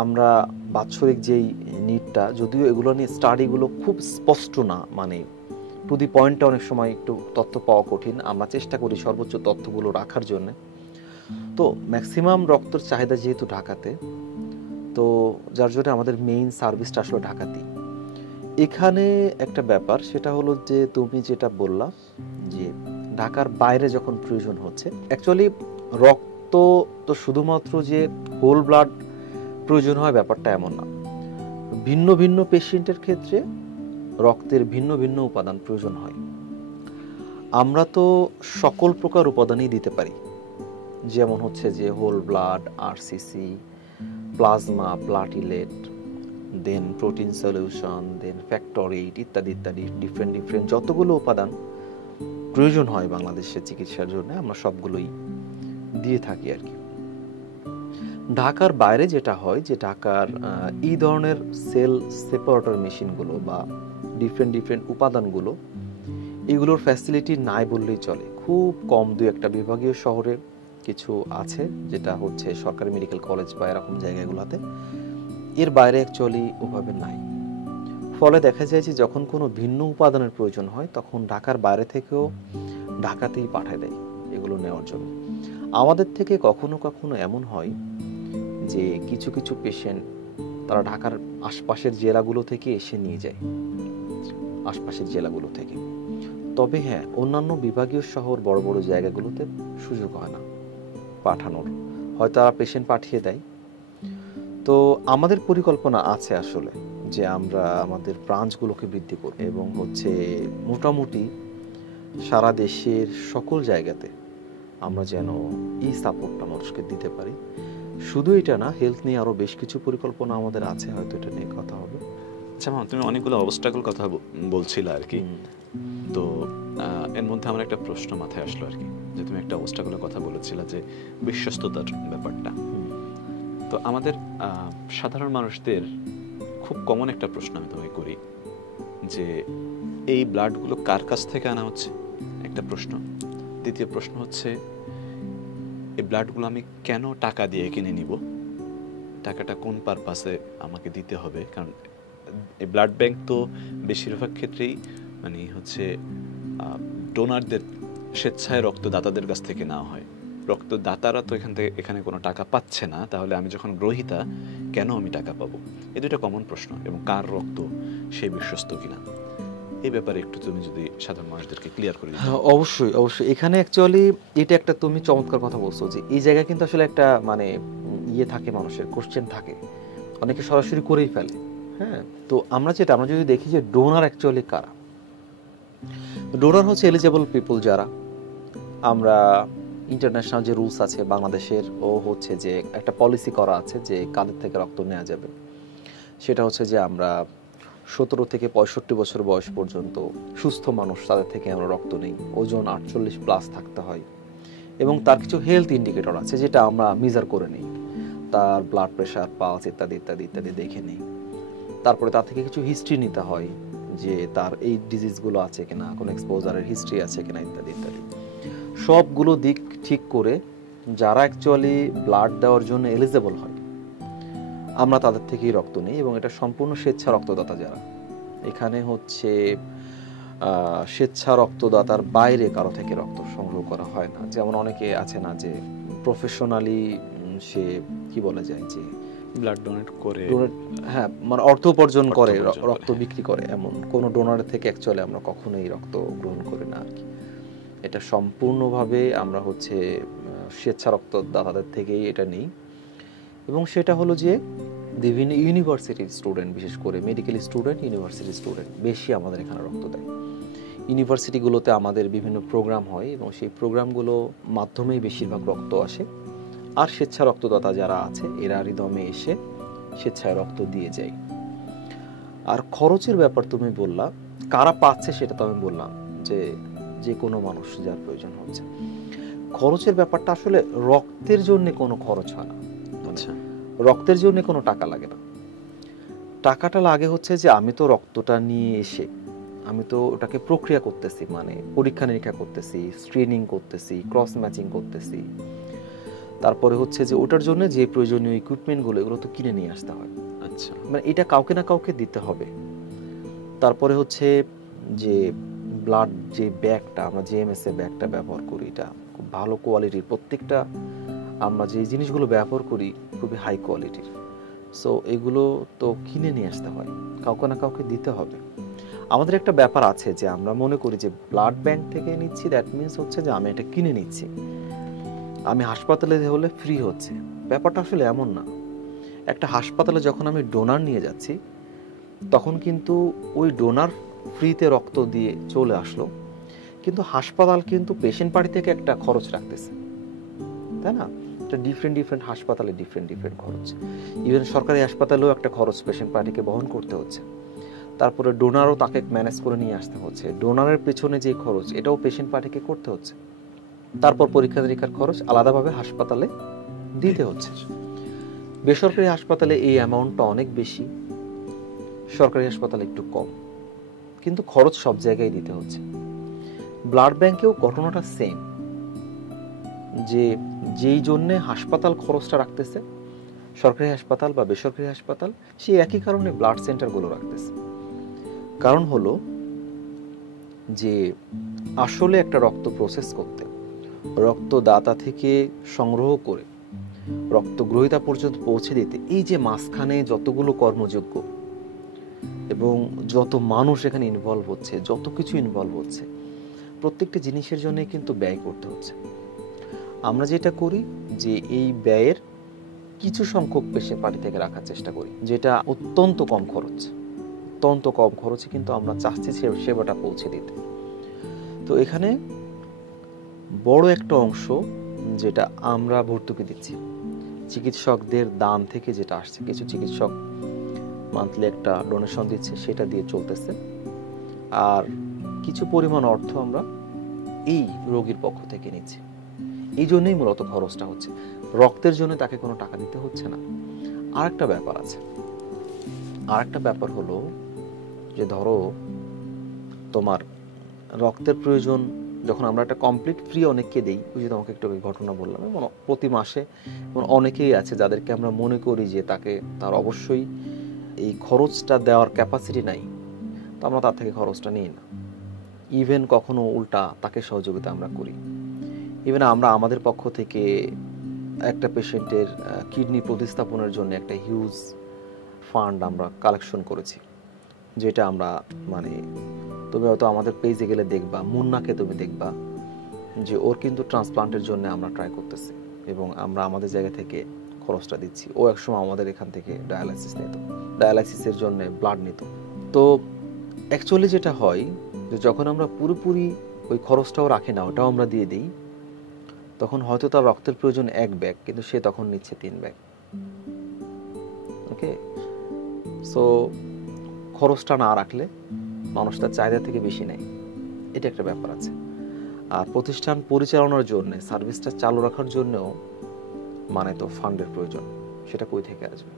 আমরা বাৎসরিক যেই নিডটা, যদিও এগুলো নিয়ে স্টাডিগুলো খুব স্পষ্ট না, মানে টু দি পয়েন্টটা অনেক সময় একটু তথ্য পাওয়া কঠিন, আমরা চেষ্টা করি সর্বোচ্চ তথ্যগুলো রাখার জন্য। তো ম্যাক্সিমাম রক্তের চাহিদা যেহেতু ঢাকাতে, তো যার জন্য আমাদের মেইন সার্ভিসটা আসলে ঢাকাতেই। এখানে একটা ব্যাপার, সেটা হলো যে তুমি যেটা বললা যে ঢাকার বাইরে যখন প্রয়োজন হচ্ছে, অ্যাকচুয়ালি রক্ত তো শুধুমাত্র যে হোল ব্লাড প্রয়োজন হয় ব্যাপারটা এমন না। ভিন্ন ভিন্ন পেশেন্টের ক্ষেত্রে রক্তের ভিন্ন ভিন্ন উপাদান প্রয়োজন হয়। আমরা তো সকল প্রকার উপাদানই দিতে পারি, যেমন হচ্ছে যে whole blood, RCC, plasma, platelet, then protein solution, then factor 8 ইত্যাদি ইত্যাদি ডিফারেন্ট যতগুলো উপাদান প্রয়োজন হয় বাংলাদেশের চিকিৎসার জন্য আমরা সবগুলোই দিয়ে থাকি আর কি। ঢাকার বাইরে যেটা হয় যে ঢাকার এই ধরনের সেল সেপারেটর মেশিনগুলো বা ডিফারেন্ট উপাদানগুলো, এগুলোর ফ্যাসিলিটি নাই বললেই চলে। খুব কম দু একটা বিভাগীয় শহরে কিছু আছে, যেটা হচ্ছে সরকারি মেডিকেল কলেজ বা এরকম জায়গাগুলোতে। এর বাইরে অ্যাকচুয়ালি ওভাবে নাই। ফলে দেখা যায় যে যখন কোনো ভিন্ন উপাদানের প্রয়োজন হয় তখন ঢাকার বাইরে থেকেও ঢাকাতেই পাঠায় দেয় এগুলো নেওয়ার জন্য। আমাদের থেকে কখনো কখনো এমন হয় যে কিছু কিছু পেশেন্ট তারা ঢাকার আশপাশের জেলাগুলো থেকে এসে নিয়ে যায়, আশপাশের জেলাগুলো থেকে। তবে হ্যাঁ, অন্যান্য বিভাগীয় শহর বড় বড় জায়গাগুলোতে সুযোগ হয় না পাঠানোর, হয়তো তারা পেশেন্ট পাঠিয়ে দেয়। তো আমাদের পরিকল্পনা আছে আসলে যে আমরা আমাদের ব্রাঞ্চগুলোকে বৃদ্ধি করব এবং হচ্ছে মোটামুটি সারা দেশের সকল জায়গাতে আমরা যেন এই সাপোর্টটা মানুষকে দিতে পারি। শুধু এটা না, হেলথ নিয়ে আরো বেশ কিছু পরিকল্পনা আমাদের আছে, হয়তো এটা নিয়ে কথা হবে। আচ্ছা মামা, তুমি অনেকগুলো অবস্টাকল কথা বলছিলে আর কি। তো এর মধ্যে আমার একটা প্রশ্ন মাথায় আসলো আর কি, যে তুমি একটা অবস্টাকলের কথা বলেছিলে যে বিশ্বস্ততার ব্যাপারটা। তো আমাদের সাধারণ মানুষদের খুব কমন একটা প্রশ্ন আমি তোমাকে করি, যে এই ব্লাডগুলো কার কাছ থেকে আনা হচ্ছে, একটা প্রশ্ন। দ্বিতীয় প্রশ্ন হচ্ছে, এই ব্লাডগুলো আমি কেন টাকা দিয়ে কিনে নিব, টাকাটা কোন পারপাসে আমাকে দিতে হবে? কারণ এই ব্লাড ব্যাংক তো বেশিরভাগ ক্ষেত্রেই মানে হচ্ছে ডোনারদের, স্বেচ্ছায় রক্তদাতাদের কাছ থেকে নেওয়া হয়। রক্তদাতারা তো এখানে কোনো টাকা পাচ্ছে না, তাহলে আমি যখন গ্রহীতা কেন আমি টাকা পাবো? এই দুইটা কমন প্রশ্ন। এবং কার রক্ত সে বিশ্বস্ত কিনা, এই ব্যাপারে একটু তুমি যদি সাধারণ মানুষদেরকে ক্লিয়ার করে দিতে। অবশ্যই অবশ্যই। এখানে অ্যাকচুয়ালি এটা একটা তুমি চমৎকার কথা বলছো, যে এই জায়গায় কিন্তু আসলে একটা মানে ইয়ে থাকে, মানুষের কোশ্চেন থাকে, অনেকে সরাসরি করেই ফেলে। হ্যাঁ, তো আমরা যদি দেখি যে ডোনার অ্যাকচুয়ালি কারা, ডোনার হচ্ছে এলিজেবল পিপল যারা, আমরা ইন্টারন্যাশনাল যে রুলস আছে বাংলাদেশের, ও হচ্ছে যে একটা পলিসি করা আছে যে কাদের থেকে রক্ত নেওয়া যাবে। সেটা হচ্ছে যে আমরা 17 থেকে 65 বছর বয়স পর্যন্ত সুস্থ মানুষ, তাদের থেকে আমরা রক্ত নেই। ওজন 48 প্লাস থাকতে হয় এবং তার কিছু হেলথ ইন্ডিকেটর আছে যেটা আমরা মেজার করে নিই, তার ব্লাড প্রেশার, পালস ইত্যাদি ইত্যাদি ইত্যাদি দেখে নিই। তারপরে তার থেকে কিছু হিস্ট্রি নিতে হয়, যে তার এই ডিজিজগুলো আছে কিনা, কোনো এক্সপোজারের হিস্ট্রি আছে কিনা ইত্যাদি ইত্যাদি। সবগুলো দিক ঠিক করে যারা অ্যাকচুয়ালি ব্লাড দেওয়ার জন্য এলিজেবল হয় আমরা তাদের থেকেই রক্ত নিই। এবং এটা সম্পূর্ণ স্বেচ্ছা রক্তদাতা যারা, এখানে হচ্ছে স্বেচ্ছা রক্তদাতার বাইরে কারো থেকে রক্ত সংগ্রহ করা হয় না। যেমন অনেকে আছে না যে প্রফেশনালি সে কি বলা যায় যে ব্লাড ডোনেট করে, হ্যাঁ মানে অর্থ উপার্জন করে, রক্ত বিক্রি করে, এমন কোন ডোনারের থেকে অ্যাকচুয়ালি আমরা কখনোই রক্ত গ্রহণ করি না আর কি। এটা সম্পূর্ণভাবে আমরা হচ্ছে স্বেচ্ছা রক্তদাতাদের থেকেই এটা নিই। এবং সেটা হলো যে বিভিন্ন ইউনিভার্সিটির স্টুডেন্ট, বিশেষ করে মেডিকেল স্টুডেন্ট, ইউনিভার্সিটি স্টুডেন্ট বেশি আমাদের এখানে রক্ত দেয়। ইউনিভার্সিটিগুলোতে আমাদের বিভিন্ন প্রোগ্রাম হয় এবং সেই প্রোগ্রামগুলো মাধ্যমেই বেশিরভাগ রক্ত আসে। আর স্বেচ্ছা রক্তদাতা যারা আছে এরা হৃদমে এসে স্বেচ্ছায় রক্ত দিয়ে যায়। আর খরচের ব্যাপার তুমি বললা, কারা পাচ্ছে সেটা তো আমি বললাম, যে কোনো মানুষ যার প্রয়োজন হচ্ছে। খরচের ব্যাপারটা আসলে রক্তের জন্য কোনো খরচ হয় না। আচ্ছা, রক্তের জন্য কোনো টাকা লাগে না। টাকাটা লাগে হচ্ছে যে আমি তো রক্তটা নিয়ে এসে আমি তো ওটাকে প্রক্রিয়া করতেছি, মানে পরীক্ষা নিরীক্ষা করতেছি, স্ক্রিনিং করতেছি, ক্রস ম্যাচিং করতেছি। তারপরে হচ্ছে যে ওটার জন্য যে প্রয়োজনীয় ইকুইপমেন্টগুলো এগুলো তো কিনে নিয়ে আসতে হয়। আচ্ছা, মানে এটা কাউকে না কাউকে দিতে হবে। তারপরে হচ্ছে যে ব্লাড যে ব্যাগটা আমরা জিএমএস এর ব্যাগটা ব্যবহার করি, এটা খুব ভালো কোয়ালিটির। প্রত্যেকটা আমরা যে জিনিসগুলো ব্যবহার করি খুবই হাই কোয়ালিটির। সো এগুলো তো কিনে নিয়ে আসতে হয়, কাউকে না কাউকে দিতে হবে। আমাদের একটা ব্যাপার আছে যে আমরা মনে করি যে ব্লাড ব্যাংক থেকে নিচ্ছি, দ্যাট মিনস হচ্ছে যে আমি এটা কিনে নিচ্ছি, আমি হাসপাতালে হলে ফ্রি হচ্ছে। ব্যাপারটা আসলে এমন না। একটা হাসপাতালে যখন আমি ডোনার নিয়ে যাচ্ছি, তখন কিন্তু ওই ডোনার ফ্রিতে রক্ত দিয়ে চলে আসলো, কিন্তু হাসপাতাল কিন্তু পেশেন্ট পার্টি থেকে একটা খরচ রাখতেছে, তাই না? এটা ডিফারেন্ট হাসপাতালে ডিফারেন্ট খরচ। ইভেন সরকারি হাসপাতালেও একটা খরচ পেশেন্ট পার্টিকে বহন করতে হচ্ছে। তারপরে ডোনারও তাকে ম্যানেজ করে নিয়ে আসতে হচ্ছে, ডোনারের পেছনে যে খরচ এটাও পেশেন্ট পার্টিকে করতে হচ্ছে। তারপর পরীক্ষা নিরীক্ষার খরচ আলাদাভাবে হাসপাতালে দিতে হচ্ছে। বেসরকারি হাসপাতালে এই অ্যামাউন্টটা অনেক বেশি, সরকারি হাসপাতালে একটু কম, কিন্তু খরচ সব জায়গায় দিতে হচ্ছে। ব্লাড ব্যাংকেও ঘটনাটা সেম, যে যেই জন্যে হাসপাতাল খরচটা রাখতেছে, সরকারি হাসপাতাল বা বেসরকারি হাসপাতাল, সেই একই কারণে ব্লাড সেন্টারগুলো রাখতেছে। কারণ হলো যে আসলে একটা রক্ত প্রসেস করতে, রক্তদাতা থেকে সংগ্রহ করে রক্ত গ্রহীতা পর্যন্ত পৌঁছে দিতে, এই যে মাঝখানে যতগুলো কর্মযোগ্য এবং যত মানুষ এখানে ইনভলভ হচ্ছে, যত কিছু ইনভলভ হচ্ছে, প্রত্যেকটা জিনিসের জন্য কিন্তু ব্যয় করতে হচ্ছে। আমরা যেটা করি যে এই ব্যয়ের কিছু সংখ্যক পেশেন্ট পার্টি থেকে রাখার চেষ্টা করি, যেটা অত্যন্ত কম খরচে কিন্তু আমরা চাচ্ছি সেবাটা পৌঁছে দিতে। তো এখানে বড় একটা অংশ যেটা আমরা ভর্তুকি দিচ্ছি, চিকিৎসকদের দান থেকে যেটা আসছে, কিছু চিকিৎসক মান্থলি একটা ডোনেশন দিচ্ছে, সেটা দিয়ে চলতেছে। আর কিছু পরিমাণ অর্থ আমরা এই রোগীর পক্ষ থেকে নিচ্ছি। এই জন্যই মূলত খরচটা হচ্ছে, রক্তের জন্য তাকে কোনো টাকা দিতে হচ্ছে না। আরেকটা ব্যাপার হলো যে ধরো তোমার রক্তের প্রয়োজন, যখন আমরা একটা কমপ্লিট ফ্রি অনেককে দেই, ওই যে তোমাকে একটু ঘটনা বললাম, এবং প্রতি মাসে অনেকেই আছে যাদেরকে আমরা মনে করি যে তার অবশ্যই এই খরচটা দেওয়ার ক্যাপাসিটি নাই, তো আমরা তার থেকে খরচটা নিই না। ইভেন কখনো উল্টা তাকে সহযোগিতা আমরা করি। ইভেন আমরা আমাদের পক্ষ থেকে একটা পেশেন্টের কিডনি প্রতিস্থাপনের জন্য একটা হিউজ ফান্ড আমরা কালেকশন করেছি, যেটা আমরা তুমি হয়তো আমাদের পেজে গেলে দেখবা, মুন্নাকে তুমি দেখবা যে ওর কিন্তু ট্রান্সপ্লান্টের জন্য আমরা ট্রাই করতেছি এবং আমরা আমাদের জায়গা থেকে খরচটা দিচ্ছি। ও একসময় আমাদের এখান থেকে ডায়ালাইসিসের জন্য ব্লাড নিত। তো অ্যাকচুয়ালি যেটা হয় যে যখন আমরা পুরোপুরি ওই খরচটাও রাখি না, ওটাও আমরা দিয়ে দিই, তখন হয়তো তার রক্তের প্রয়োজন 1 ব্যাগ, কিন্তু সে তখন নিচ্ছে 3 ব্যাগ। ওকে, সো খরচটা না রাখলে মানুষ তার চাহিদা থেকে বেশি নেয়, এটা একটা ব্যাপার আছে। আর প্রতিষ্ঠান পরিচালনার জন্য, সার্ভিসটা চালু রাখার জন্যও তো ফান্ডের প্রয়োজন, সেটা কই থেকে আসবে?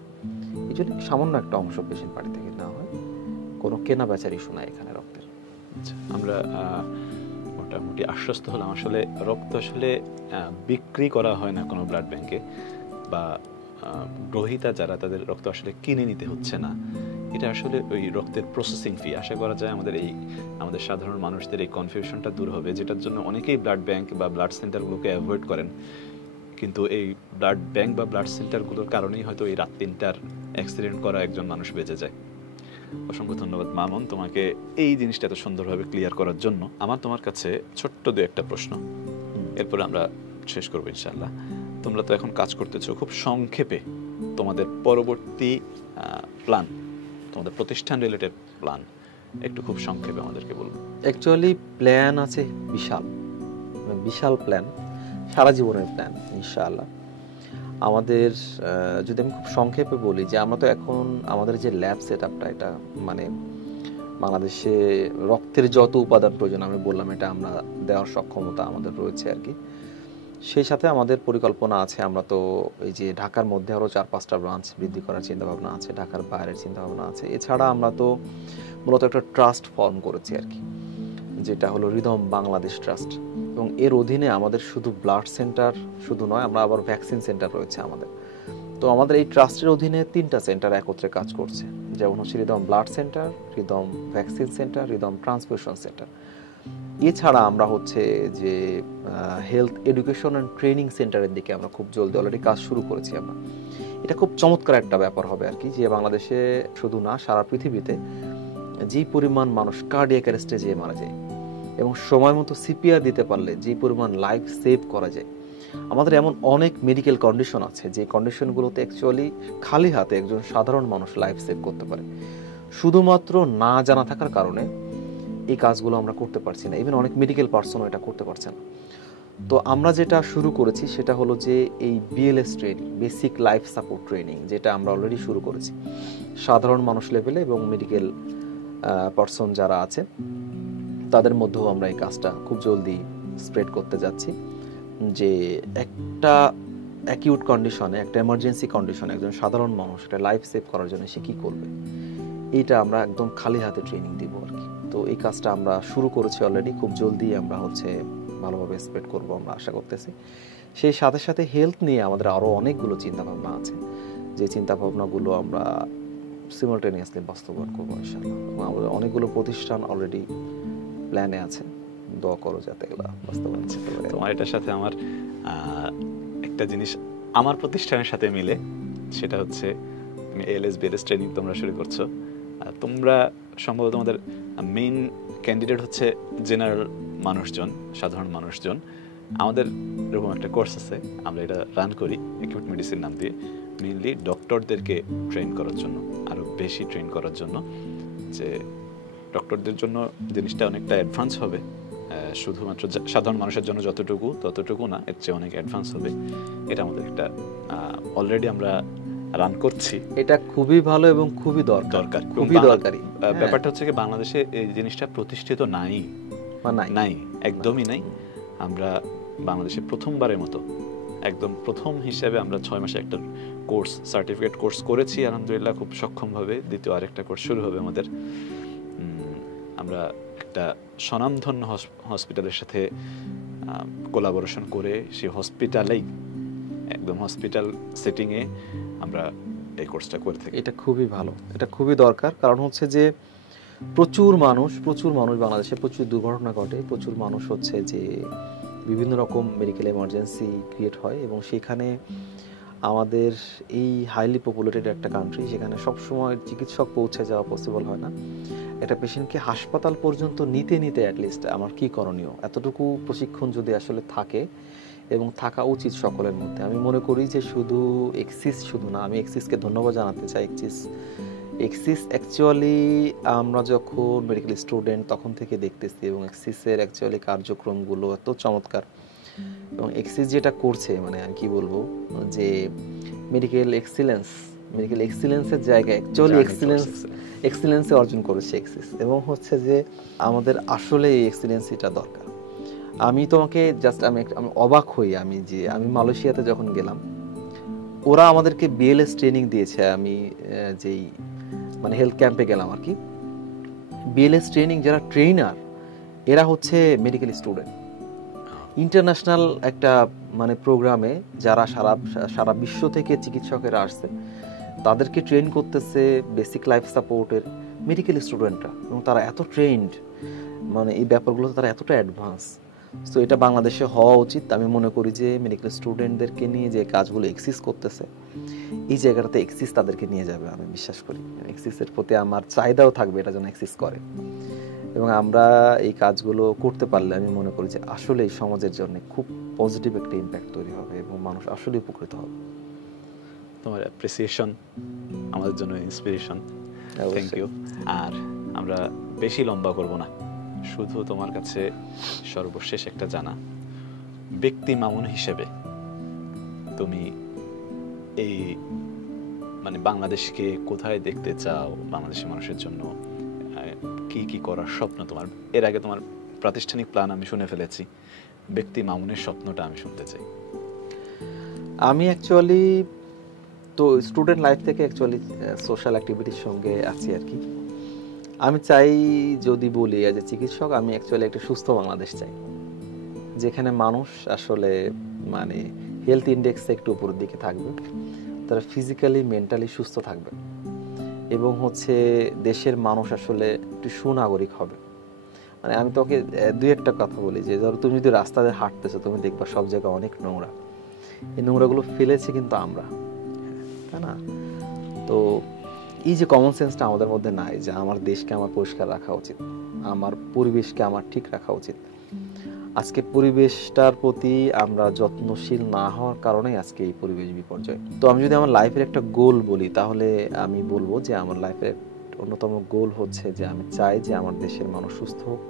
এই জন্য সামান্য একটা অংশ পেশেন্ট পার্টি থেকে না হয়, কোনো কেনা বেচার ইস্যু নাই এখানে রক্তের। আমরা মোটামুটি আশ্বস্ত হলাম, আসলে রক্ত আসলে বিক্রি করা হয় না কোনো ব্লাড ব্যাংকে, বা গ্রহীতা যারা তাদের রক্ত আসলে কিনে নিতে হচ্ছে না। এটা আসলে ওই রক্তের প্রসেসিং ফি। আশা করা যায় আমাদের সাধারণ মানুষদের এই কনফিউশনটা দূর হবে, যেটার জন্য অনেকেই ব্লাড ব্যাংক বা ব্লাড সেন্টারগুলোকে অ্যাভয়েড করেন। কিন্তু এই ব্লাড ব্যাংক বা ব্লাড সেন্টারগুলোর কারণেই হয়তো এই রাত 3টার অ্যাক্সিডেন্ট করা একজন মানুষ বেঁচে যায়। অসংখ্য ধন্যবাদ মামুন তোমাকে এই জিনিসটা এত সুন্দরভাবে ক্লিয়ার করার জন্য। আমার তোমার কাছে ছোট্ট 2-1টা প্রশ্ন, এরপরে আমরা শেষ করবো ইনশাআল্লাহ। তোমরা তো এখন কাজ করতেছো, খুব সংক্ষেপে তোমাদের পরবর্তী প্ল্যান, তোমাদের প্রতিষ্ঠান রিলেটেড প্ল্যান একটু খুব সংক্ষেপে আমাদেরকে বলবো। অ্যাকচুয়ালি প্ল্যান আছে বিশাল প্ল্যান, সারা জীবনের প্ল্যান ইনশাআল্লাহ। আমাদের যদি আমি খুব সংক্ষেপে বলি যে আমরা তো এখন আমাদের যে ল্যাব সেট আপটা, এটা বাংলাদেশে রক্তের যত উপাদান প্রয়োজন আমি বললাম, এটা আমরা দেওয়ার সক্ষমতা আমাদের রয়েছে আর কি। সেই সাথে আমাদের পরিকল্পনা আছে, আমরা তো এই যে ঢাকার মধ্যে আরও 4-5টা ব্রাঞ্চ বৃদ্ধি করার চিন্তাভাবনা আছে, ঢাকার বাইরের চিন্তাভাবনা আছে। এছাড়া আমরা তো মূলত একটা ট্রাস্ট ফর্ম করেছি আর কি, যেটা হলো রিদম বাংলাদেশ ট্রাস্ট, এবং এর অধীনে আমাদের শুধু ব্লাড সেন্টার শুধু নয়, আমরা আবার ভ্যাকসিন সেন্টার রয়েছে আমাদের। তো আমাদের এই ট্রাস্টের অধীনে 3টা সেন্টার একত্রে কাজ করছে, যেমন হচ্ছে rhythm blood centre, rhythm vaccine centre, rhythm transfusion centre. এছাড়া আমরা হচ্ছে যে হেলথ এডুকেশন অ্যান্ড ট্রেনিং সেন্টারের দিকে আমরা খুব জলদি অলরেডি কাজ শুরু করেছি আমরা। এটা খুব চমৎকার একটা ব্যাপার হবে আর কি, যে বাংলাদেশে শুধু না সারা পৃথিবীতে যেই পরিমাণ মানুষ কার্ডিয়াক অ্যারেস্টে যেয়ে মারা যায় এবং সময় মতো সিপিআর দিতে পারলে যে পরিমাণ লাইফ সেভ করা যায়। আমাদের এমন অনেক মেডিকেল কন্ডিশন আছে যে কন্ডিশনগুলোতে অ্যাকচুয়ালি খালি হাতে একজন সাধারণ মানুষ লাইফ সেভ করতে পারে। শুধুমাত্র না জানা থাকার কারণে এই কাজগুলো আমরা করতে পারছি না, ইভেন অনেক মেডিকেল পার্সনও এটা করতে পারছে না। তো আমরা যেটা শুরু করেছি সেটা হলো যে এই BLS training, basic life support training, যেটা আমরা অলরেডি শুরু করেছি সাধারণ মানুষ লেভেলে এবং মেডিকেল পার্সন যারা আছে তাদের মধ্যেও আমরা এই কাজটা খুব জলদি স্প্রেড করতে যাচ্ছি। যে একটা অ্যাকিউট কন্ডিশনে, একটা এমার্জেন্সি কন্ডিশনে একজন সাধারণ মানুষ একটা লাইফ সেভ করার জন্য সে কী করবে, এইটা আমরা একদম খালি হাতে ট্রেনিং দিব আর কি। তো এই কাজটা আমরা শুরু করেছি অলরেডি, খুব জলদি আমরা হচ্ছে ভালোভাবে স্প্রেড করবো আমরা আশা করতেছি। সেই সাথে সাথে হেলথ নিয়ে আমাদের আরও অনেকগুলো চিন্তাভাবনা আছে, যে চিন্তাভাবনাগুলো আমরা সিমালটেনিয়াসলি বাস্তবায়ন করবো ইনশাআল্লাহ। আমাদের অনেকগুলো প্রতিষ্ঠান অলরেডি প্ল্যানে আছে, দোয়া করো যাতে এগুলো বাস্তবায়ন করতে পারে। তোমার এটার সাথে আমার একটা জিনিস আমার প্রতিষ্ঠানের সাথে মিলে, সেটা হচ্ছে তুমি এএলএস বিএলএস ট্রেনিং তোমরা শুরু করছো। তোমরা সম্ভবত তোমাদের মেইন ক্যান্ডিডেট হচ্ছে জেনারেল মানুষজন, সাধারণ মানুষজন। আমাদের এরকম একটা কোর্স আছে, আমরা এটা রান করি অ্যাকিউট মেডিসিন নাম দিয়ে, মেইনলি ডক্টরদেরকে ট্রেন করার জন্য, আরও বেশি ট্রেন করার জন্য, যে ডক্টরদের জন্য জিনিসটা অনেকটা অ্যাডভান্স হবে। শুধুমাত্র সাধারণ মানুষের জন্য ততটুকু না, এর চেয়ে অনেক অ্যাডভান্স হবে। এটা আমাদের একটা অলরেডি আমরা রান করছি। এটা খুবই ভালো এবং খুবই দরকার, খুবই দরকারি। ব্যাপারটা হচ্ছে কি, বাংলাদেশে এই জিনিসটা প্রতিষ্ঠিত নাই, একদমই নাই। আমরা বাংলাদেশে প্রথমবারের মতো একদম প্রথম হিসেবে আমরা 6 মাসে একটা কোর্স, সার্টিফিকেট কোর্স করেছি আলহামদুলিল্লাহ খুব সক্ষমভাবে। দ্বিতীয় আরেকটা কোর্স শুরু হবে আমাদের। আমরা একটা স্বনামধন্য হসপিটালের সাথে কোলাবোরেশন করে সেই হসপিটালেই, একদম হসপিটাল সেটিংয়ে আমরা এই কোর্সটা করে থাকি। এটা খুবই ভালো, এটা খুবই দরকার। কারণ হচ্ছে যে প্রচুর মানুষ বাংলাদেশে প্রচুর দুর্ঘটনা ঘটে, প্রচুর মানুষ হচ্ছে যে বিভিন্ন রকম মেডিকেল এমার্জেন্সি ক্রিয়েট হয়, এবং সেখানে আমাদের এই হাইলি পপুলেটেড একটা কান্ট্রি, সেখানে সবসময় চিকিৎসক পৌঁছে যাওয়া পসিবল হয় না। একটা পেশেন্টকে হাসপাতাল পর্যন্ত নিতে অ্যাটলিস্ট আমার কী করণীয়, এতটুকু প্রশিক্ষণ যদি আসলে থাকে এবং থাকা উচিত সকলের মধ্যে। আমি মনে করি যে শুধু না, আমি এক্সিসকে ধন্যবাদ জানাতে চাই। এক্সিস অ্যাকচুয়ালি আমরা যখন মেডিকেল স্টুডেন্ট তখন থেকে দেখতেছি, এবং এক্সিসের অ্যাকচুয়ালি কার্যক্রমগুলো এত চমৎকার, এবং এক্সিস যেটা করছে, মানে আমি কি বলবো, যে মেডিকেল এক্সিলেন্সের জায়গায় অ্যাকচুয়ালি এক্সিলেন্সে অর্জন করেছে এক্সিস, এবং হচ্ছে যে আমাদের আসলে এই এক্সিলেন্সিটা দরকার। আমি তোমাকে জাস্ট আমি অবাক হই, আমি মালয়েশিয়াতে যখন গেলাম, ওরা আমাদেরকে বিএলএস ট্রেনিং দিয়েছে। আমি যেই মানে হেলথ ক্যাম্পে গেলাম আর কি, বিএলএস ট্রেনিং যারা ট্রেনার এরা হচ্ছে মেডিকেল স্টুডেন্ট। ইন্টারন্যাশনাল একটা মানে প্রোগ্রামে যারা সারা বিশ্ব থেকে চিকিৎসকেরা আসছে, তাদেরকে ট্রেন করতেছে বেসিক লাইফ সাপোর্টের মেডিকেল স্টুডেন্টরা, এবং তারা এত ট্রেন্ড, মানে এই ব্যাপারগুলোতে তারা এতটা অ্যাডভান্স। সো এটা বাংলাদেশে হওয়া উচিত। আমি মনে করি যে মেডিকেল স্টুডেন্টদেরকে নিয়ে যে কাজগুলো এক্সিস করতেছে, এই জায়গাটাতে এক্সিস তাদেরকে নিয়ে যাবে, আমি বিশ্বাস করি। এক্সিসের প্রতি আমার চাহিদাও থাকবে, এটা যেন এক্সিস করে, এবং আমরা এই কাজগুলো করতে পারলে আমি মনে করি যে আসলে এই সমাজের জন্য খুব পজিটিভ একটা ইম্প্যাক্ট তৈরি হবে এবং মানুষ আসলে উপকৃত হবে। তোমার অ্যাপ্রিসিয়েশন আমাদের জন্য ইন্সপিরেশন, থ্যাংক ইউ। আর আমরা বেশি লম্বা করব না, শুধু তোমার কাছে সর্বশেষ একটা জানা, ব্যক্তি মামুন হিসেবে তুমি এই মানে বাংলাদেশকে কোথায় দেখতে চাও, বাংলাদেশের মানুষের জন্য কি করার স্বপ্ন তোমার? এর আগে তোমার প্রাতিষ্ঠানিক প্ল্যান আমি শুনে ফেলেছি, ব্যক্তি মামুনের স্বপ্নটা আমি শুনতে চাই। আমি অ্যাকচুয়ালি তো স্টুডেন্ট লাইফ থেকে অ্যাকচুয়ালি সোশ্যাল অ্যাক্টিভিটির সঙ্গে আছি আর কি। আমি চাই, যদি বলি অ্যাজ এ চিকিৎসক, আমি অ্যাকচুয়ালি একটা সুস্থ বাংলাদেশ চাই, যেখানে মানুষ আসলে মানে হেলথ ইন্ডেক্সে একটু উপরের দিকে থাকবে, তারা ফিজিক্যালি মেন্টালি সুস্থ থাকবে, এবং হচ্ছে দেশের মানুষ আসলে একটু সুনাগরিক হবে। মানে আমি তোকে দুই একটা কথা বলি যে ধরো তুমি যদি রাস্তাতে হাঁটতেছো, তুমি দেখবা সব জায়গায় অনেক নোংরা। এই নোংরাগুলো ফেলেছি কিন্তু আমরা, তাই না? তো এই যে কমন সেন্সটা আমাদের মধ্যে নাই যে আমার দেশকে আমার পরিষ্কার রাখা উচিত, আমার পরিবেশকে আমার ঠিক রাখা উচিত। আজকে পরিবেশটার প্রতি আমরা যত্নশীল না হওয়ার কারণেই আজকে এই পরিবেশ বিপর্যয়। তো আমি যদি আমার লাইফের একটা গোল বলি, তাহলে আমি বলবো যে আমার লাইফের অন্যতম গোল হচ্ছে যে আমি চাই যে আমার দেশের মানুষ সুস্থ হোক,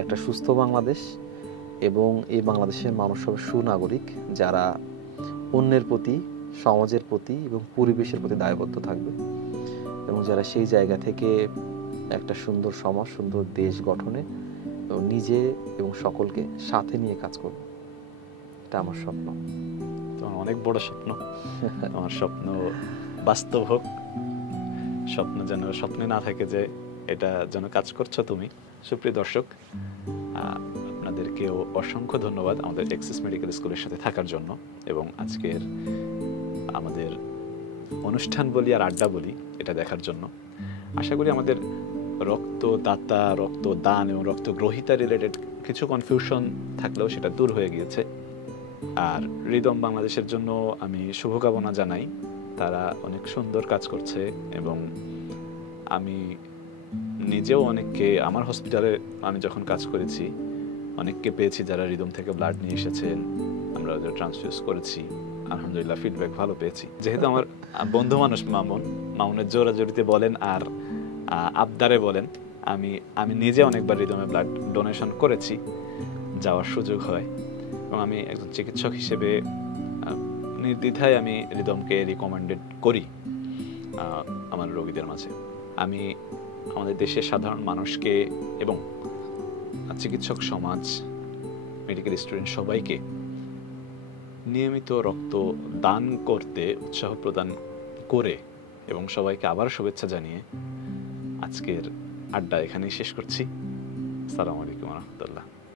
একটা সুস্থ বাংলাদেশ, এবং এই বাংলাদেশের মানুষ সব সুনাগরিক যারা অন্যের প্রতি, সমাজের প্রতি এবং পরিবেশের প্রতি দায়বদ্ধ থাকবে, এবং যারা সেই জায়গা থেকে একটা সুন্দর সমাজ, সুন্দর দেশ গঠনে এবং নিজে এবং সকলকে সাথে নিয়ে কাজ করবে। এটা আমার স্বপ্ন। তোমার অনেক বড় স্বপ্ন, তোমার স্বপ্ন বাস্তব হোক। স্বপ্ন যেন স্বপ্নে না থাকে, যে এটা যেন কাজ করছো তুমি। সুপ্রিয় দর্শক, আপনাদেরকেও অসংখ্য ধন্যবাদ আমাদের এক্সিস মেডিকেল স্কুলের সাথে থাকার জন্য, এবং আজকের আমাদের অনুষ্ঠান বলি আর আড্ডা বলি এটা দেখার জন্য। আশা করি আমাদের রক্তদাতা, রক্তদান এবং রক্তগ্রহিতা রিলেটেড কিছু কনফিউশন থাকলেও সেটা দূর হয়ে গিয়েছে। আর হৃদম বাংলাদেশের জন্য আমি শুভকামনা জানাই। তারা অনেক সুন্দর কাজ করছে, এবং আমি নিজেও অনেককে, আমার হসপিটালে আমি যখন কাজ করেছি অনেককে পেয়েছি যারা হৃদম থেকে ব্লাড নিয়ে এসেছেন, আমরা ওদের ট্রান্সফিউজ করেছি, আলহামদুলিল্লাহ ফিডব্যাক ভালো পেয়েছি। যেহেতু আমার বন্ধু মানুষ মামুনের জোরাজোরিতে বলেন আর আবদারে বলেন, আমি নিজে অনেকবার হৃদমে ব্লাড ডোনেশন করেছি, যাওয়ার সুযোগ হয়, এবং আমি একজন চিকিৎসক হিসেবে নির্দ্বিধায় আমি হৃদমকে রিকমেন্ডেড করি আমার রোগীদের মাঝে। আমি আমাদের দেশের সাধারণ মানুষকে এবং চিকিৎসক সমাজ, মেডিকেল স্টুডেন্ট সবাইকে নিয়মিত রক্ত দান করতে উৎসাহ প্রদান করে এবং সবাইকে আবার শুভেচ্ছা জানিয়ে আজকের আড্ডা এখানেই শেষ করছি। আসসালামু আলাইকুম ওয়া রাহমাতুল্লাহ।